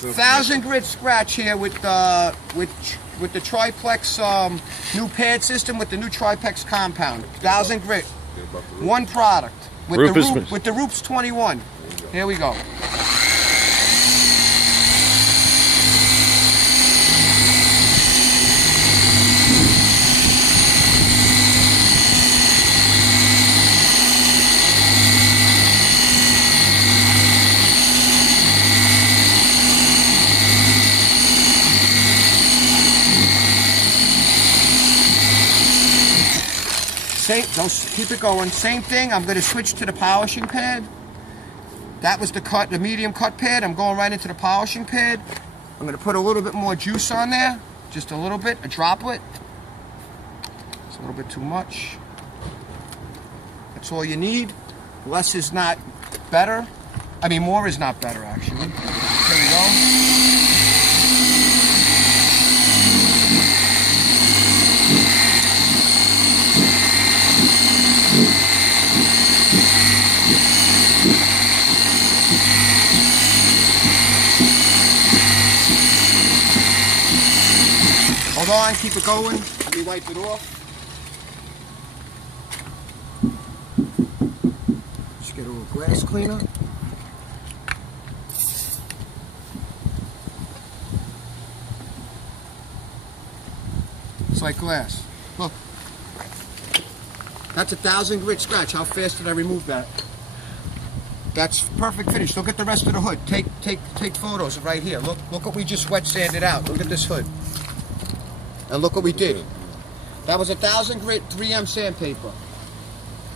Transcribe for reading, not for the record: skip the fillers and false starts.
1,000 grit scratch here with the triplex new pad system with the new triplex compound. 1,000 grit. One product with the Roops 21. Here we go. Keep it going. Same thing. I'm going to switch to the polishing pad. That was the medium cut pad. I'm going right into the polishing pad. I'm going to put a little bit more juice on there. Just a little bit, a droplet. It's a little bit too much. That's all you need. Less is not better. I mean, more is not better, actually. There we go. Hold on, keep it going. Let me wipe it off. Just get a little glass cleaner. It's like glass. Look. That's 1,000 grit scratch. How fast did I remove that? That's perfect finish. Look at the rest of the hood. Take photos right here. Look what we just wet sanded out. Look at this hood. And look what we did. That was 1,000 grit 3M sandpaper.